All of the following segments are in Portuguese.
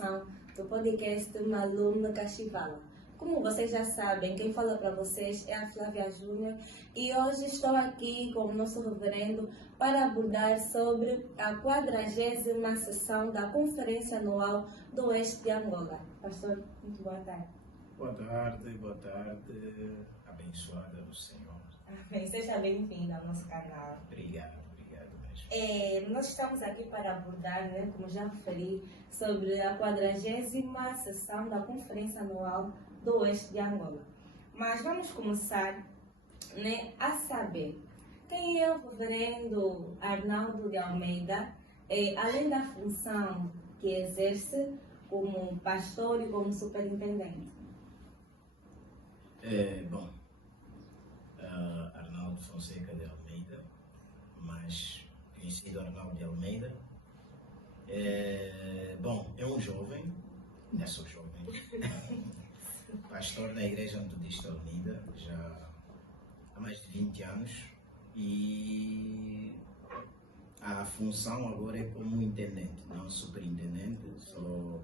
gravação do podcast Malum Cachivala. Como vocês já sabem, quem fala para vocês é a Flávia Júnior e hoje estou aqui com o nosso reverendo para abordar sobre a 40ª sessão da Conferência Anual do Oeste de Angola. Pastor, muito boa tarde. Boa tarde, abençoada do Senhor. Amém. Seja bem-vindo ao nosso canal. Obrigado mesmo. Nós estamos aqui para abordar, como já referi, sobre a 40ª sessão da Conferência Anual do Oeste de Angola. Mas vamos começar a saber quem é o reverendo Arnaldo de Almeida, além da função que exerce como pastor e como superintendente. Arnaldo Fonseca de Almeida, mais conhecido Arnaldo de Almeida. É um jovem, ainda sou jovem, pastor da Igreja Metodista Unida, já há mais de 20 anos, e a função agora é como intendente, não superintendente, só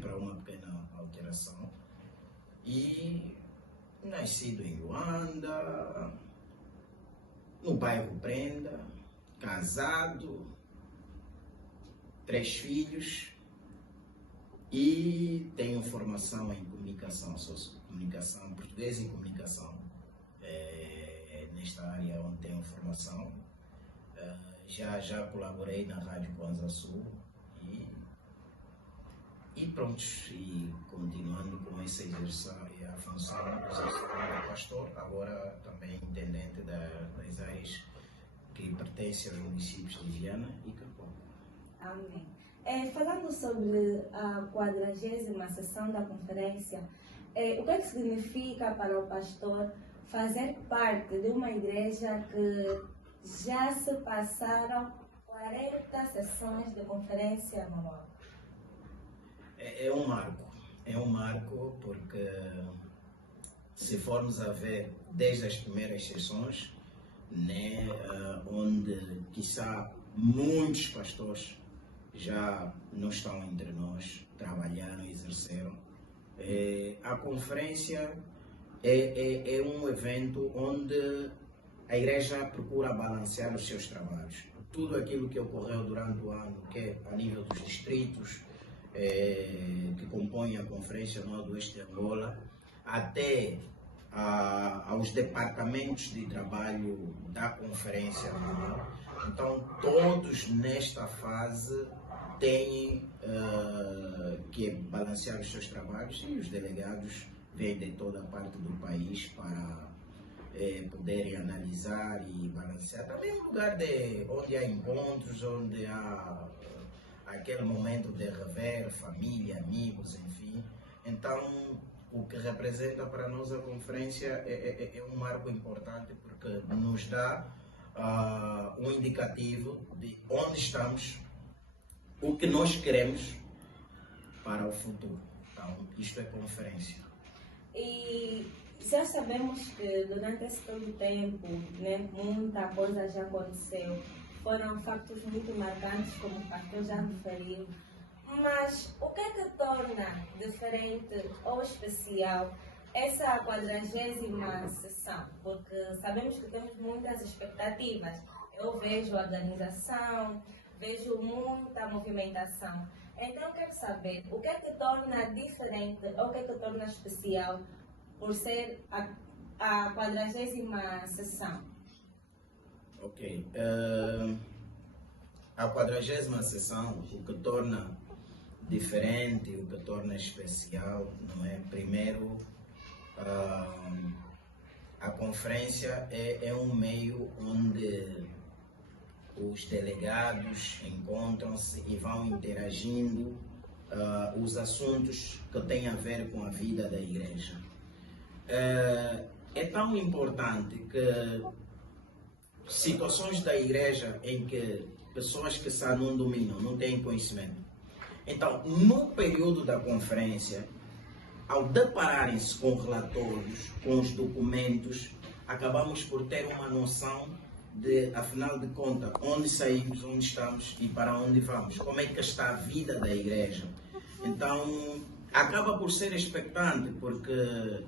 para uma pequena alteração. E nascido em Luanda, no bairro Prenda, casado, 3 filhos e tenho formação em comunicação, comunicação, português e comunicação. Nesta área onde tenho formação, já colaborei na Rádio Kwanza Sul e prontos, e continuando com essa exerção e a função de pastor, agora também intendente das áreas que pertencem aos municípios de Viana e Capão. Amém. Falando sobre a 40ª sessão da conferência, o que significa para o pastor fazer parte de uma igreja que já se passaram 40 sessões de conferência anual? É um marco porque, se formos a ver desde as primeiras sessões, onde quiçá muitos pastores já não estão entre nós, trabalharam, exerceram, a conferência é um evento onde a igreja procura balancear os seus trabalhos. Tudo aquilo que ocorreu durante o ano, que é a nível dos distritos, que compõem a Conferência Anual do Oeste de Angola, até aos departamentos de trabalho da Conferência Anual. Então, todos nesta fase têm que balancear os seus trabalhos, e os delegados vêm de toda a parte do país para poderem analisar e balancear. Também um lugar onde há encontros, onde há aquele momento de rever família, amigos, enfim. Então, o que representa para nós a conferência é um marco importante, porque nos dá um indicativo de onde estamos, o que nós queremos para o futuro. Então, isto é conferência. E já sabemos que durante esse todo tempo, muita coisa já aconteceu. Foram factos muito marcantes, como o pastor já referiu. Mas o que é que torna diferente ou especial essa 40ª sessão? Porque sabemos que temos muitas expectativas. Eu vejo organização, vejo muita movimentação. Então eu quero saber o que é que torna diferente ou o que é que torna especial por ser a 40ª sessão. Ok. A 40ª sessão, o que torna diferente, o que torna especial, não é? Primeiro, a conferência é um meio onde os delegados encontram-se e vão interagindo os assuntos que têm a ver com a vida da igreja. É tão importante que situações da igreja em que pessoas que não dominam, não têm conhecimento. Então, no período da conferência, ao depararem-se com relatórios, com os documentos, acabamos por ter uma noção de, afinal de contas, onde saímos, onde estamos e para onde vamos. Como é que está a vida da igreja? Então, acaba por ser expectante, porque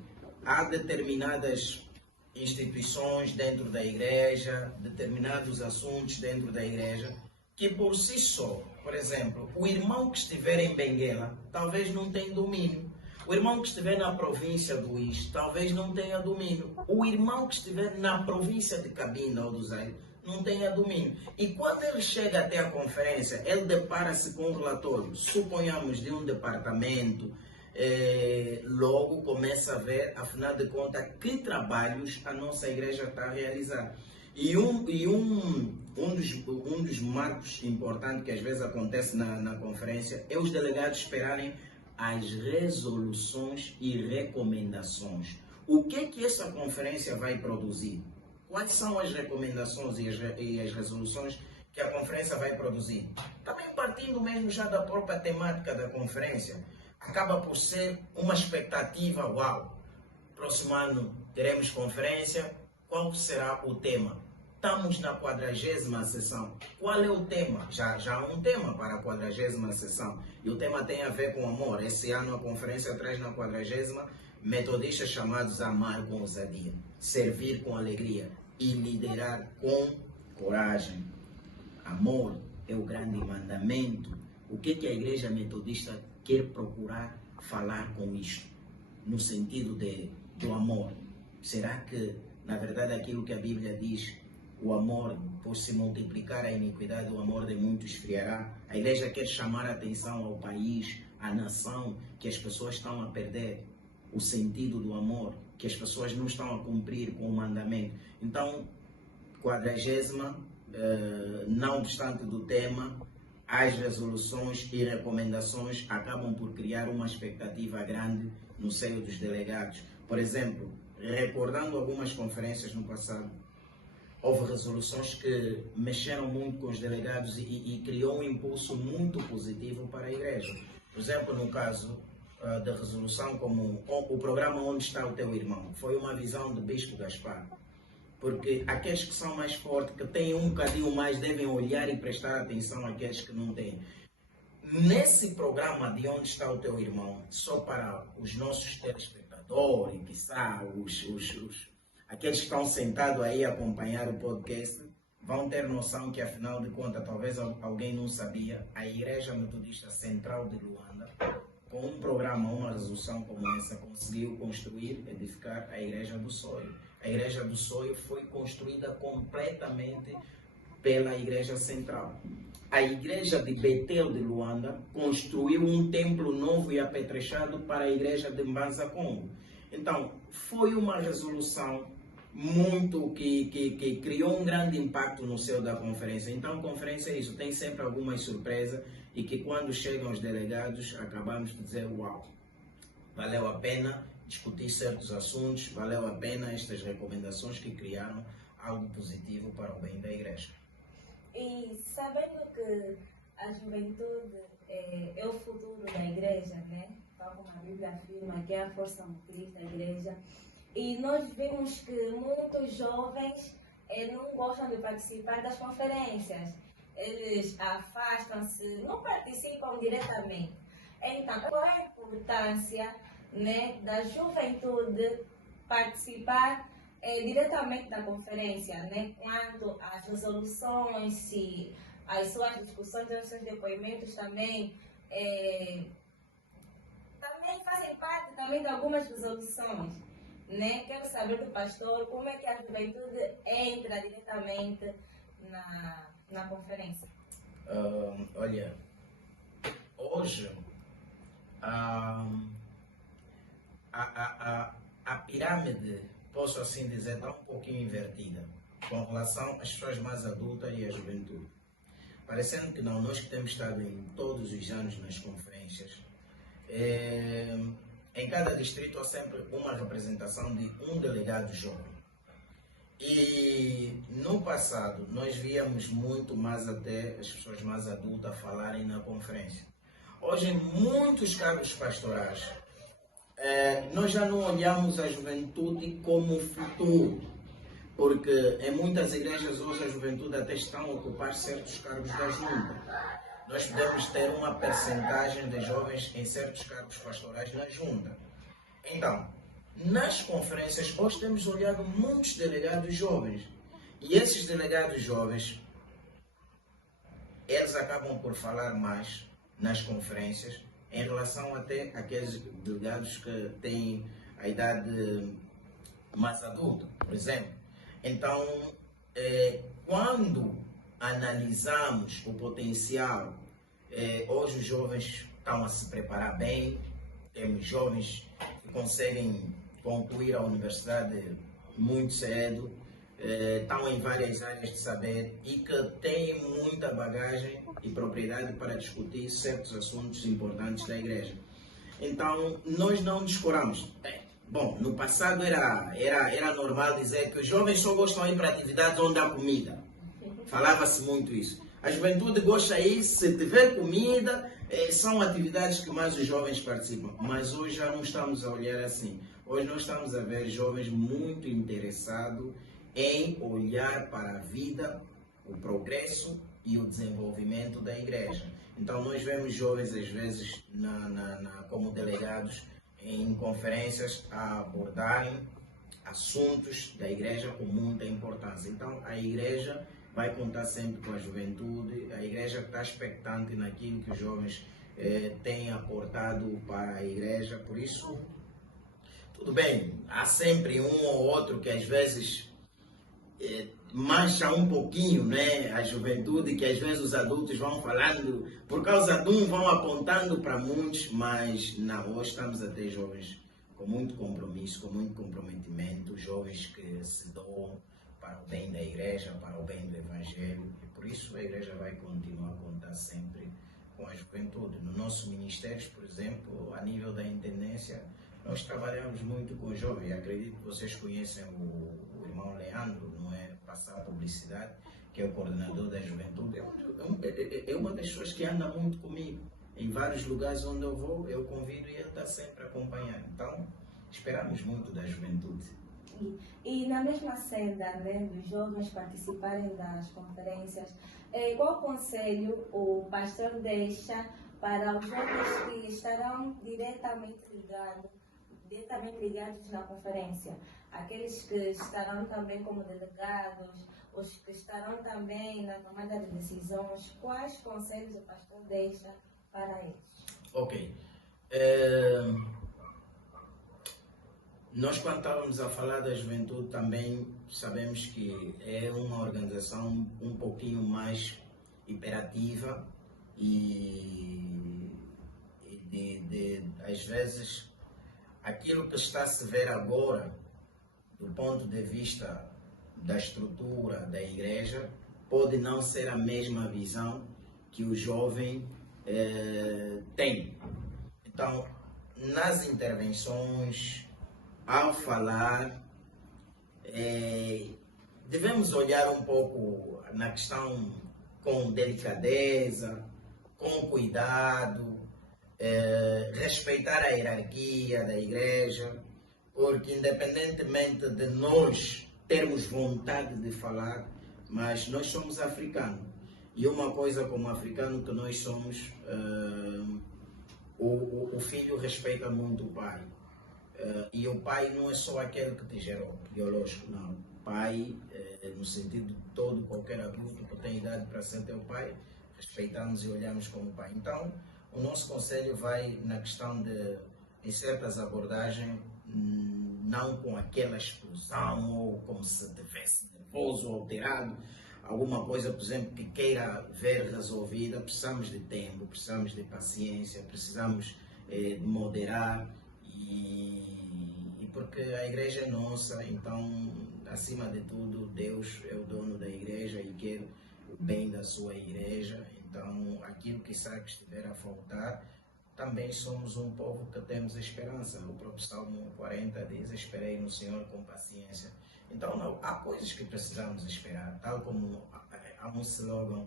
há determinadas instituições dentro da igreja, determinados assuntos dentro da igreja, que por si só, por exemplo, o irmão que estiver em Benguela talvez não tenha domínio. O irmão que estiver na província do Ix talvez não tenha domínio. O irmão que estiver na província de Cabinda ou do Zaire não tenha domínio. E quando ele chega até a conferência, ele depara-se com um relatório, suponhamos de um departamento, logo começa a ver, afinal de contas, que trabalhos a nossa igreja está a realizar. E um dos marcos importantes que às vezes acontece na conferência é os delegados esperarem as resoluções e recomendações. O que essa conferência vai produzir? Quais são as recomendações e as resoluções que a conferência vai produzir? Também partindo mesmo já da própria temática da conferência, acaba por ser uma expectativa, uau, próximo ano teremos conferência, qual será o tema? Estamos na 40ª sessão. Qual é o tema? Já há um tema para a 40ª sessão. E o tema tem a ver com amor. Esse ano a conferência traz na 40ª metodistas chamados a amar com ousadia, servir com alegria e liderar com coragem. Amor é o grande mandamento. O que a igreja metodista quer procurar falar com isto? No sentido do amor. Será que, na verdade, aquilo que a Bíblia diz, o amor, por se multiplicar a iniquidade, o amor de muitos esfriará? A igreja quer chamar a atenção ao país, à nação, que as pessoas estão a perder o sentido do amor, que as pessoas não estão a cumprir com o mandamento. Então, 40ª, não obstante do tema, as resoluções e recomendações acabam por criar uma expectativa grande no seio dos delegados. Por exemplo, recordando algumas conferências no passado, houve resoluções que mexeram muito com os delegados e criou um impulso muito positivo para a igreja. Por exemplo, no caso da resolução como o programa Onde Está o Teu Irmão, foi uma visão do Bispo Gaspar. Porque aqueles que são mais fortes, que têm um bocadinho mais, devem olhar e prestar atenção àqueles que não têm. Nesse programa de Onde Está o Teu Irmão, só para os nossos telespectadores, quiçá, aqueles que estão sentados aí a acompanhar o podcast, vão ter noção que, afinal de contas, talvez alguém não sabia, a Igreja Metodista Central de Luanda, com um programa, uma resolução como essa, conseguiu construir, edificar a Igreja do Soio. A Igreja do Soio foi construída completamente pela Igreja Central. A Igreja de Betel de Luanda construiu um templo novo e apetrechado para a Igreja de Mbanza Congo. Então, foi uma resolução muito que criou um grande impacto no seio da conferência. Então, a conferência é isso, tem sempre algumas surpresas e que quando chegam os delegados, acabamos de dizer, uau, valeu a pena discutir certos assuntos, valeu a pena estas recomendações que criaram algo positivo para o bem da igreja. E sabendo que a juventude é o futuro da igreja, né? Tal como a Bíblia afirma, que é a força motriz da igreja, e nós vimos que muitos jovens não gostam de participar das conferências. Eles afastam-se, não participam diretamente. Então, qual é a importância, né, da juventude participar diretamente da conferência, né, quanto às resoluções e as suas discussões, os seus depoimentos também fazem parte também de algumas resoluções, né? Quero saber do pastor como é que a juventude entra diretamente na conferência. Olha, hoje a pirâmide, posso assim dizer, está um pouquinho invertida com relação às pessoas mais adultas e à juventude. Parecendo que não, nós que temos estado em todos os anos nas conferências, em cada distrito há sempre uma representação de um delegado jovem. E no passado nós víamos muito mais até as pessoas mais adultas falarem na conferência. Hoje, em muitos cargos pastorais, nós já não olhamos a juventude como futuro, porque em muitas igrejas hoje a juventude até estão a ocupar certos cargos da junta. nós podemos ter uma percentagem de jovens em certos cargos pastorais na junta. Então, nas conferências, hoje temos olhado muitos delegados jovens. E esses delegados jovens, eles acabam por falar mais nas conferências em relação até àqueles delegados que têm a idade mais adulta, por exemplo. Então, quando analisamos o potencial, hoje os jovens estão a se preparar bem, temos jovens que conseguem concluir a universidade muito cedo, estão em várias áreas de saber e que têm muita bagagem e propriedade para discutir certos assuntos importantes da igreja. Então, nós não descuramos. Bom, no passado era normal dizer que os jovens só gostam de ir para atividades onde há comida. Falava-se muito isso. A juventude gosta de ir, se tiver comida, são atividades que mais os jovens participam. Mas hoje já não estamos a olhar assim. Hoje nós estamos a ver jovens muito interessados em olhar para a vida, o progresso e o desenvolvimento da igreja. Então nós vemos jovens às vezes como delegados em conferências a abordarem assuntos da igreja com muita importância. Então a igreja vai contar sempre com a juventude, a igreja está expectante naquilo que os jovens têm aportado para a igreja. Por isso, tudo bem, há sempre um ou outro que às vezes mancha um pouquinho, né, a juventude, que às vezes os adultos vão falando, por causa de um vão apontando para muitos, mas não, hoje estamos a ter jovens com muito compromisso, com muito comprometimento, jovens que se doam para o bem da igreja, para o bem do evangelho, e por isso a igreja vai continuar a contar sempre com a juventude. No nosso ministério, por exemplo, a nível da intendência, nós trabalhamos muito com jovens. Acredito que vocês conhecem o irmão Leandro, não é? Passar publicidade, que é o coordenador da juventude. É uma das pessoas que anda muito comigo. Em vários lugares onde eu vou, eu convido e ele está sempre a acompanhar. Então, esperamos muito da juventude. E na mesma senda, né, dos jovens participarem das conferências, qual conselho o pastor deixa para os jovens que estarão diretamente ligados na conferência? Aqueles que estarão também como delegados, os que estarão também na tomada de decisões, quais conselhos o pastor deixa para eles? Ok. Nós, quando estávamos a falar da juventude, também sabemos que é uma organização um pouquinho mais hiperativa e às vezes, aquilo que está a se ver agora, do ponto de vista da estrutura da igreja, pode não ser a mesma visão que o jovem tem. Então, nas intervenções, ao falar, devemos olhar um pouco na questão com delicadeza, com cuidado, respeitar a hierarquia da igreja, porque independentemente de nós termos vontade de falar, mas nós somos africanos. E uma coisa como africano que nós somos, o filho respeita muito o pai. E o pai não é só aquele que te gerou, biológico, não. Pai, no sentido de todo, qualquer adulto que tem idade para ser teu pai, respeitamos e olhamos como pai. Então, o nosso conselho vai na questão de, em certas abordagens, não com aquela explosão ou como se estivesse nervoso ou alterado, alguma coisa, por exemplo, que queira ver resolvida. Precisamos de tempo, precisamos de paciência, precisamos de moderar, e porque a igreja é nossa, então, acima de tudo, Deus é o dono da igreja e quer o bem da sua igreja. Então, aquilo que sabe que estiver a faltar, também somos um povo que temos esperança. O próprio Salmo 40 diz: esperei no Senhor com paciência. Então, não, há coisas que precisamos esperar, tal como há um slogan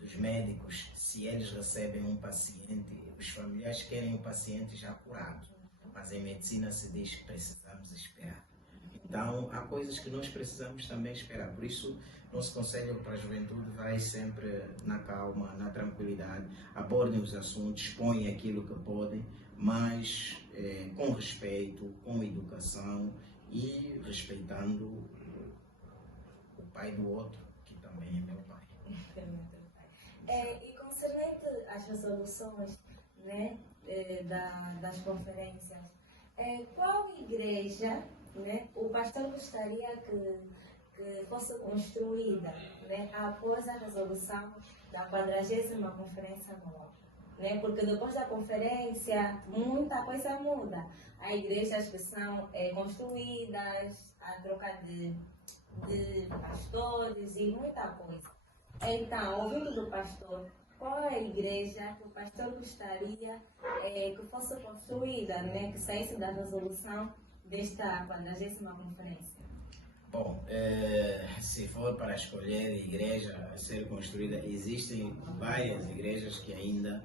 dos médicos: se eles recebem um paciente, os familiares querem o paciente já curado, mas em medicina se diz que precisamos esperar. Então, há coisas que nós precisamos também esperar. Por isso, Nosso conselho para a juventude vai sempre na calma, na tranquilidade, abordem os assuntos, expõem aquilo que podem, mas com respeito, com educação e respeitando o pai do outro, que também é meu pai. E concernente às resoluções, né, das conferências, qual igreja, né, o pastor gostaria que fosse construída, né, após a resolução da 40ª Conferência Anual? Né? Porque depois da conferência muita coisa muda. Há igrejas que são construídas, a troca de pastores e muita coisa. Então, ouvindo do pastor, qual é a igreja que o pastor gostaria que fosse construída, né? Que saísse da resolução desta 40ª Conferência? Bom, se for para escolher igreja a ser construída, existem várias igrejas que ainda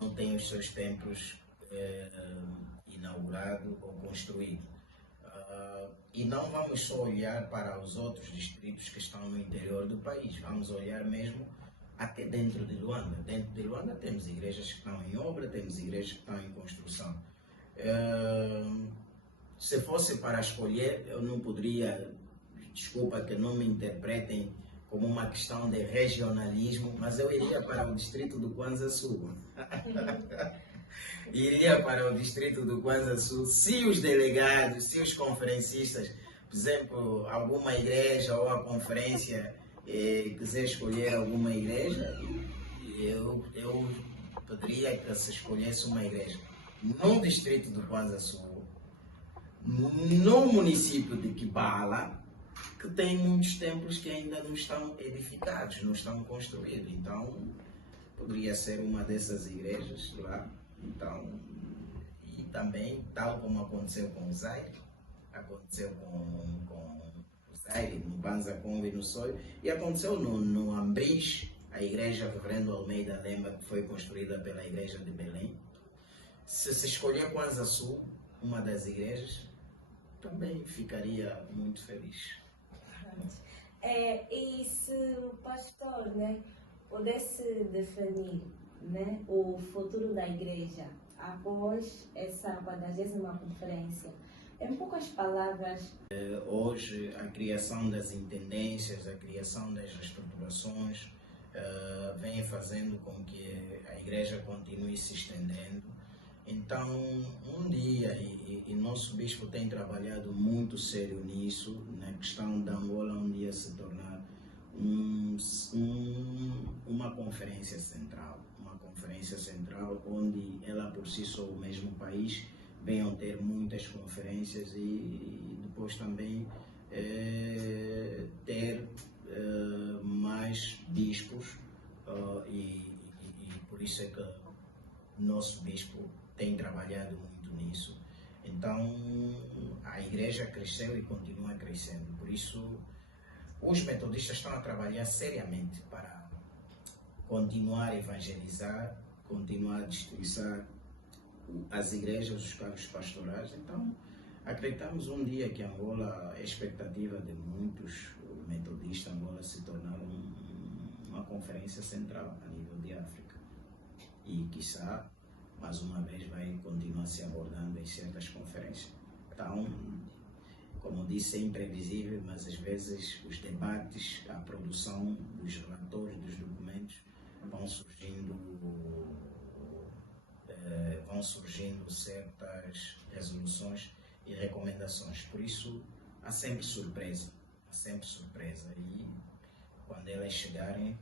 não têm os seus templos inaugurados ou construídos. E não vamos só olhar para os outros distritos que estão no interior do país, vamos olhar mesmo até dentro de Luanda. Dentro de Luanda temos igrejas que estão em obra, temos igrejas que estão em construção. Se fosse para escolher, eu não poderia, desculpa que não me interpretem como uma questão de regionalismo, mas eu iria para o distrito do Kwanza Sul. Iria para o distrito do Kwanza Sul se os delegados, se os conferencistas, por exemplo, alguma igreja ou a conferência quiser escolher alguma igreja, eu pediria que se escolhesse uma igreja no distrito do Kwanza Sul, no município de Kibala, que tem muitos templos que ainda não estão edificados, não estão construídos. Então, poderia ser uma dessas igrejas lá. Então, e também, tal como aconteceu com o Zaire, aconteceu com o Zaire, no Banza Congo e no Soio, e aconteceu no Ambris, a igreja Reverendo Almeida Lemba, que foi construída pela igreja de Belém. Se se escolher Kwanza Sul, uma das igrejas, também ficaria muito feliz. E se o pastor, né, pudesse definir, né, o futuro da igreja após essa 40ª conferência, em poucas palavras? Hoje, a criação das intendências, a criação das reestruturações vem fazendo com que a igreja continue se estendendo. Então, um dia, e nosso bispo tem trabalhado muito sério nisso, na questão da Angola, um dia se tornar uma conferência central. Uma conferência central onde ela por si só, o mesmo país, venham ter muitas conferências e depois também ter mais bispos e por isso é que nosso bispo tem trabalhado muito nisso. Então, a igreja cresceu e continua crescendo. Por isso, os metodistas estão a trabalhar seriamente para continuar a evangelizar, continuar a distribuir as igrejas, os cargos pastorais. Então, acreditamos um dia que Angola, a expectativa de muitos metodistas, Angola se tornar uma conferência central a nível de África. E, quiçá, mais uma vez vai continuar se abordando em certas conferências. Então, como disse, é imprevisível, mas às vezes os debates, a produção dos relatórios, dos documentos, vão surgindo certas resoluções e recomendações. Por isso, há sempre surpresa. E quando elas chegarem,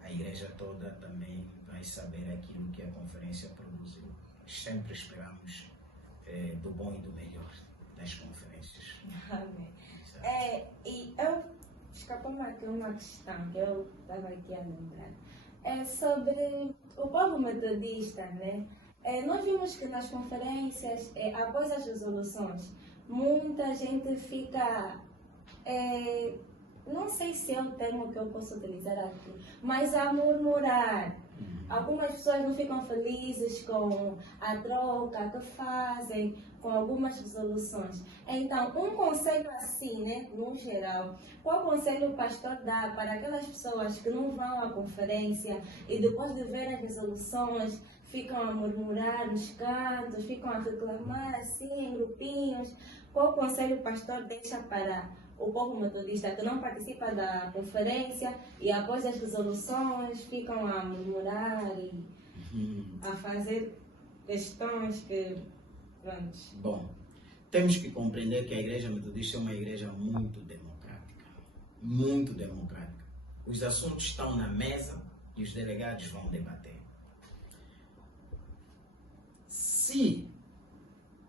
a igreja toda também vai saber aquilo que a conferência produziu. Sempre esperamos do bom e do melhor das conferências. Amém. E escapou-me aqui uma questão que eu estava aqui a lembrar. É sobre o povo metodista, né? Nós vimos que nas conferências, após as resoluções, muita gente fica... não sei se é um termo que eu posso utilizar aqui, mas a murmurar. Algumas pessoas não ficam felizes com a troca que fazem, com algumas resoluções. Então, um conselho assim, né, no geral, qual conselho o pastor dá para aquelas pessoas que não vão à conferência e depois de ver as resoluções ficam a murmurar nos cantos, ficam a reclamar assim em grupinhos? Qual conselho o pastor deixa para o povo metodista que não participa da conferência e após as resoluções ficam a murmurar e a fazer questões que... Pronto. Bom, temos que compreender que a Igreja Metodista é uma igreja muito democrática. Muito democrática. Os assuntos estão na mesa e os delegados vão debater. Se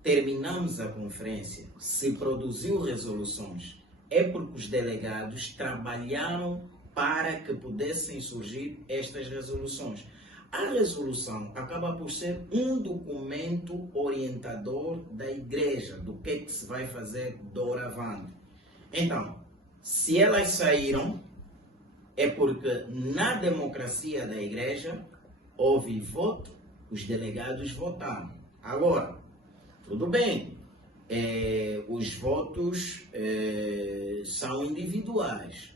terminamos a conferência, se produziu resoluções, é porque os delegados trabalharam para que pudessem surgir estas resoluções. A resolução acaba por ser um documento orientador da igreja, do que é que se vai fazer doravante. Então, se elas saíram, é porque na democracia da igreja houve voto, os delegados votaram. Agora, tudo bem, os votos são individuais.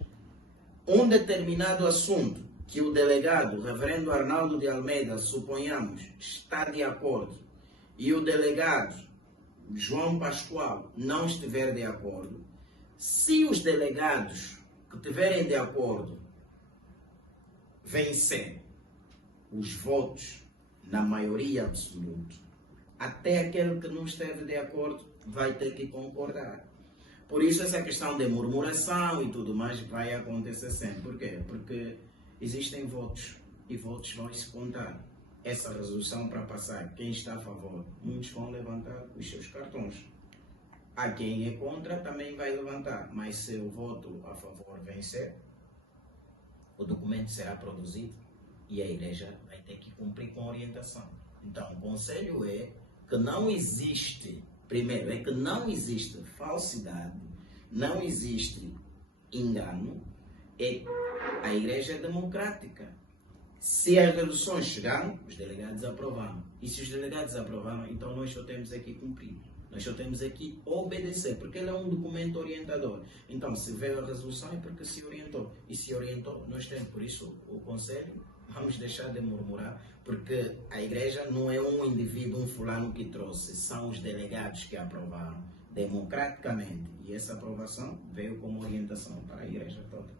Um determinado assunto que o delegado, o reverendo Arnaldo de Almeida, suponhamos, está de acordo, e o delegado João Pascoal não estiver de acordo, se os delegados que estiverem de acordo vencer os votos na maioria absoluta, até aquele que não esteve de acordo vai ter que concordar. Por isso essa questão de murmuração e tudo mais vai acontecer sempre. Por quê? Porque existem votos e votos vão se contar. Essa resolução para passar, quem está a favor, muitos vão levantar os seus cartões. A quem é contra também vai levantar, mas se o voto a favor vencer, o documento será produzido e a igreja vai ter que cumprir com a orientação. Então, o conselho é que não existe, primeiro, é que não existe falsidade, não existe engano, a igreja é democrática. Se as resoluções chegaram, os delegados aprovaram. E se os delegados aprovaram, então nós só temos aqui cumprir. Nós só temos aqui obedecer, porque ele é um documento orientador. Então, se veio a resolução é porque se orientou. E se orientou, nós temos. Por isso, o conselho, vamos deixar de murmurar, porque a igreja não é um indivíduo, um fulano que trouxe, são os delegados que aprovaram democraticamente. E essa aprovação veio como orientação para a igreja toda.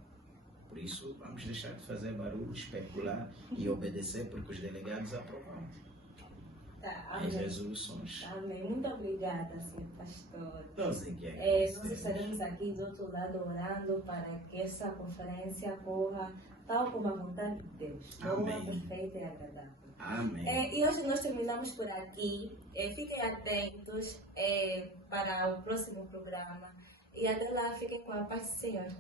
Por isso, vamos deixar de fazer barulho, especular e obedecer, porque os delegados aprovaram as resoluções. Amém. Muito obrigada, senhor pastor. Nós estaremos aqui do outro lado orando para que essa conferência corra tal como a vontade de Deus. Boa, perfeita e agradável. Amém. E hoje nós terminamos por aqui. Fiquem atentos para o próximo programa. E até lá, fiquem com a paz do Senhor.